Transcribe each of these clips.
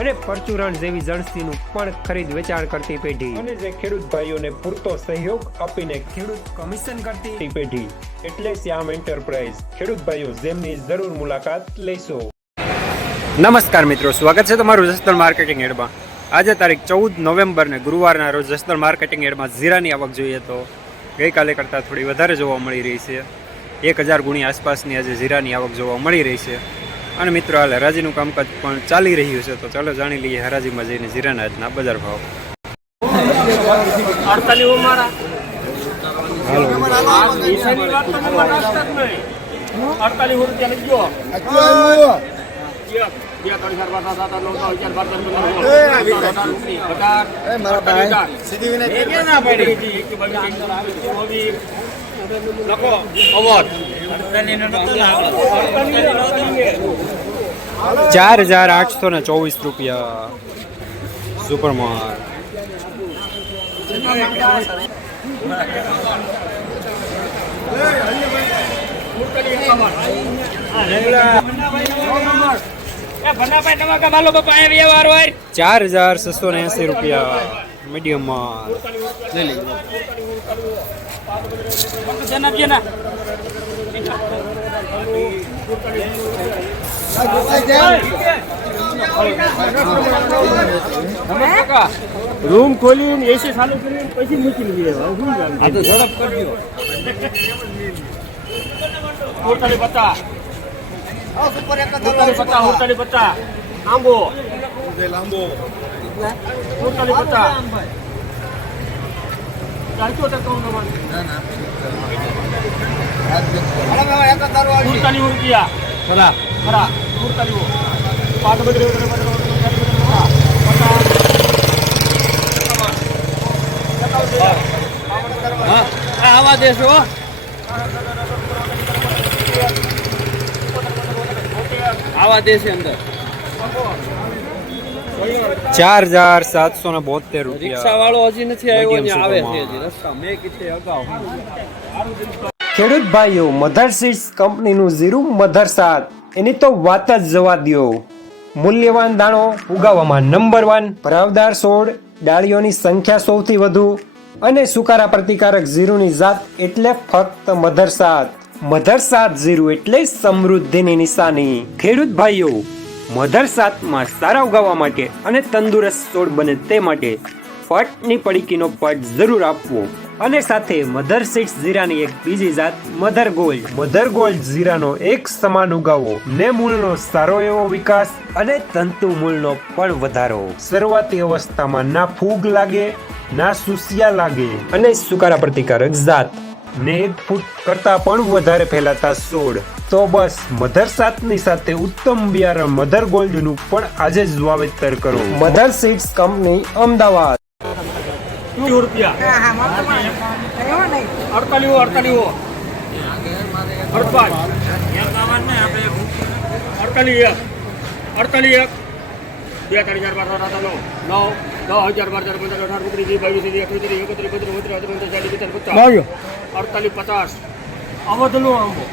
અને પરચુરણ જેવી જણસીનું પણ ખરીદ વેચાણ કરતી પેઢી. અને જે ખેડૂત ભાઈઓને પૂરતો સહયોગ આપીને ખેડૂત કમિશન કરતી પેઢી. એટલે શ્યામ એન્ટરપ્રાઇઝ. ખેડૂત ભાઈઓ જેમની જરૂર મુલાકાત લેશો. નમસ્કાર મિત્રો સ્વાગત છે તમારું જસદણ માર્કેટિંગ એડમાં. આજે તારીખ ચૌદ નવેમ્બર ને ગુરુવારના રોજ જસદણ માર્કેટિંગ એડમાં જીરાની આવક જોઈએ તો ગઈકાલે કરતાં થોડી વધારે જોવા મળી રહી છે. એક હજાર ગુણી આસપાસની આજે જીરાની આવક જોવા મળી રહી છે. અને મિત્રો હાલ હરાજીનું કામકાજ પણ ચાલી રહ્યું છે તો ચાલો જાણી લઈએ હરાજીમાં જઈને જીરાના આજના બજાર ભાવ. અડતાલીસ મારા હાલો લખો, અવધ. ચાર હજાર આઠસો ને ચોવીસ રૂપિયા. બાપા, અહીંયા ચાર હજાર છસો ને એંસી રૂપિયા. મીડિયમમાં લઈ લઈ રૂમ ખોલી એસી ચાલુ કરી પછી મૂકી લીધી આ તો ઝડપ કરજો. ઉડતાલી પત્તા. ઉડતાલી પત્તા ઉડતાલી પત્તા. આંબો. ઉડતાલી ચાલતો તો કહું તમારે. ઉડતાલી રૂપિયા. ખરા. ખરા બદલે બદલે બદલે આવા દેશો આવા દેશે અંદર. ચાર હજાર સાતસો ને બોતેર રિક્ષા રૂપિયા. વાળો હજી નથી આવ્યો ને આવે છે હજી રસ્તા. મેં કીધે અગાઉ. ખેડૂત ભાઈઓ મધર સીડ્સ કંપનીનું ઝીરું મધર સાત. એની તો વાત જ જવા દો મૂલ્યવાન દાણો ઉગાવવામાં નંબર વન ભરાવદાર છોડ ડાળીઓની સંખ્યા સૌથી વધુ અને સુકારા પ્રતિકારક જીરુની જાત એટલે ફક્ત મધર સાત. મધર સાત જીરું એટલે સમૃદ્ધિની નિશાની. ખેડૂત ભાઈઓ મધર સાતમાં સારા ઉગાવવા માટે અને તંદુરસ્ત છોડ બને તે માટે ફટની પડીકીનો પટ જરૂર આપવો. અને સાથે મધર સીડ્સ જીરાની એક બીજી જાત મધર ગોલ્ડ. મધર ગોલ્ડ જીરાનો એક સમાન ઉગાવો. ને મૂળનો સારો એવો વિકાસ અને તંતુ મૂળનો પણ વધારો. શરૂઆતી અવસ્થામાં ના ફૂગ લાગે ના સુસિયા લાગે. અને સુકારા પ્રતિકારક જાત. ને એક ફૂટ કરતા પણ વધારે ફેલાતા છોડ તો બસ મધર સાતની સાથે ઉત્તમ બિયારણ મધર ગોલ્ડનું પણ આજે જ વાવેતર કરો. Mother seeds company Ahmedabad. અડતાલીસ બે ત્રણ નવ. નવ હજાર બાર હજાર પંદર અઢાર ઓગણીસ વીસ બાવીસ એકત્રીસ એકત્રીસ બત્રીસ બત્રીસ અડત્રીસ ચાલીસ પચાસ. અડતાલીસ પચાસ. અવધનો આંબો.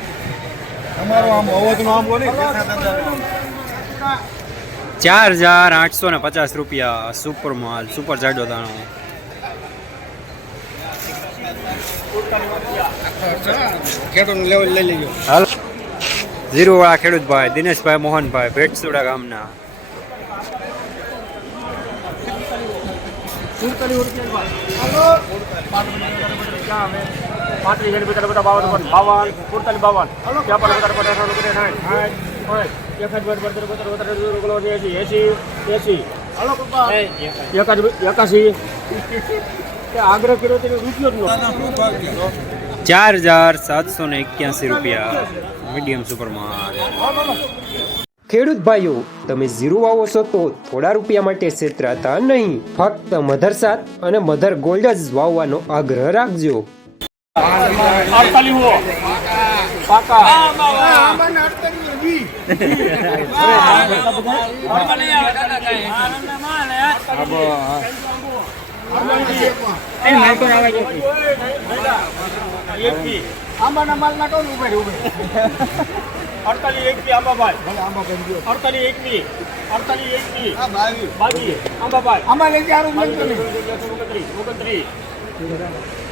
ચાર હજાર આઠસો ને પચાસ રૂપિયા સુપર માલ સુપર જાડો દાણો. હાલ. ઝીરો વાળા ખેડૂતભાઈ દિનેશભાઈ મોહનભાઈ ભેટસુડા ગામના સુડતાલીસ રૂપિયા પાંત્રીસ હજાર પિસ્તાલીસ બધા બાવન બાવન બાવન સુડતાલીસ બાવન ત્યાં પણ વધારે પચાસ રૂપિયા સાઠ સાઠ હોય એક જ બર બત્રીસ બત્રીસ બત્રીસ ઓગણો એસી એસી એસી એકાદ એકાસી તે આગ્રહ કર્યો તેને રૂપિયો જ નો ચાર હજાર સાતસો ને એક્યાસી રૂપિયા મીડિયમ સુપર માલ ખેડૂત ભાઈઓ, તમે ઝીરો વાવો છો તો થોડા રૂપિયા માટે છેતરાતા નહીં. ફક્ત મધર સાત અને મધર ગોલ્ડ જ વાવવાનો આગ્રહ રાખજો. અડતાલીસ હો પાકા અડતાલીસ એકવી આંબાભાઈ. અડતાલીસ એકવી અડતાલીસ એકવી. બાવીસ આંબાભાઈ. ઓગણત્રીસ ઓગણત્રીસ.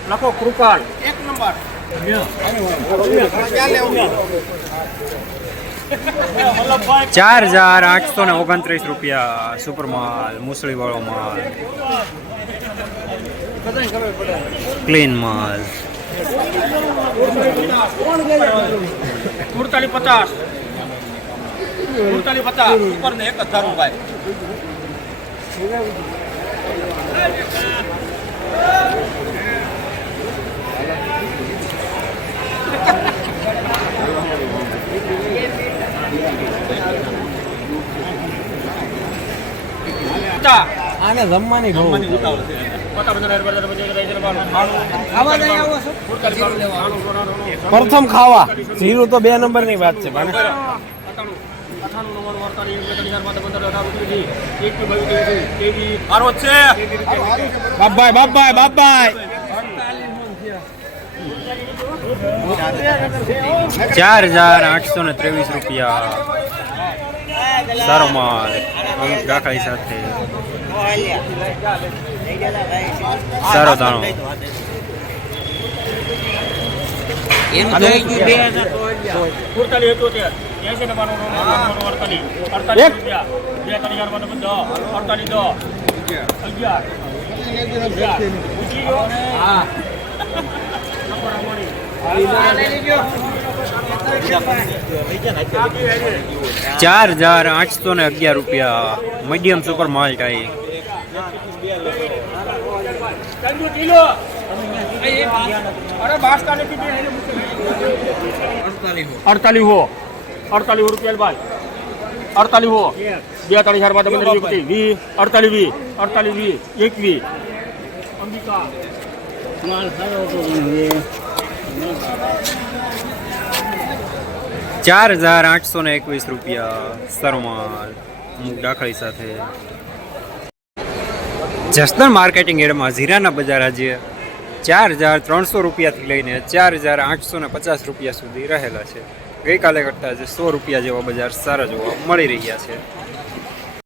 લખો કૃપાલ. એક નંબર. ચાર હજાર આઠસો ને ઓગણત્રીસ રૂપિયા સુપર માલ મુસળી વાળો માલ. ક્લીન માલ. સુડતાલીસ પચાસ. સુડતાલીસ પચાસ. ઉપર ને એક હજાર રૂપિયા આને જમવાની બહુ પ્રથમ ખાવા. જીરું તો બે નંબરની વાત છે બાપભાઈ બાપભાઈ બાપભાઈ. ચાર હજાર આઠસો ને ત્રેવીસ રૂપિયા. સારો માલ. રાખડી સાથે. સારો દાણો સુડતાલીસ એકોતેર એસી નંબરનો નંબર અડતાલીસ અડતાલીસ રૂપિયા બે ત્રણ હજાર માં દસ અડતાલીસ દસ અગિયાર અગિયાર પૂછી ગયો હા ચાર હજાર આઠસો ને અગિયાર રૂપિયા મીડિયમ સુપર માલ ટાઈ અડતાલીસ હો. અડતાલીસ અડતાલીસ હો. બે ત્રણ હજાર બાદ વીસ અડતાલીસ વી અડતાલીસ એકવીસ. અંબિકા ચાર હજાર આઠસો ને એકવીસ રૂપિયા સરમાલ માલ. અમુક દાખલી સાથે. જસદણ માર્કેટિંગ એડમાં જીરાના બજાર આજે ચાર હજાર ત્રણસો રૂપિયાથી લઈને ચાર હજાર આઠસો ને પચાસ રૂપિયા સુધી રહેલા છે. ગઈકાલે કરતાં આજે સો રૂપિયા જેવા બજાર સારા જોવા મળી રહ્યા છે.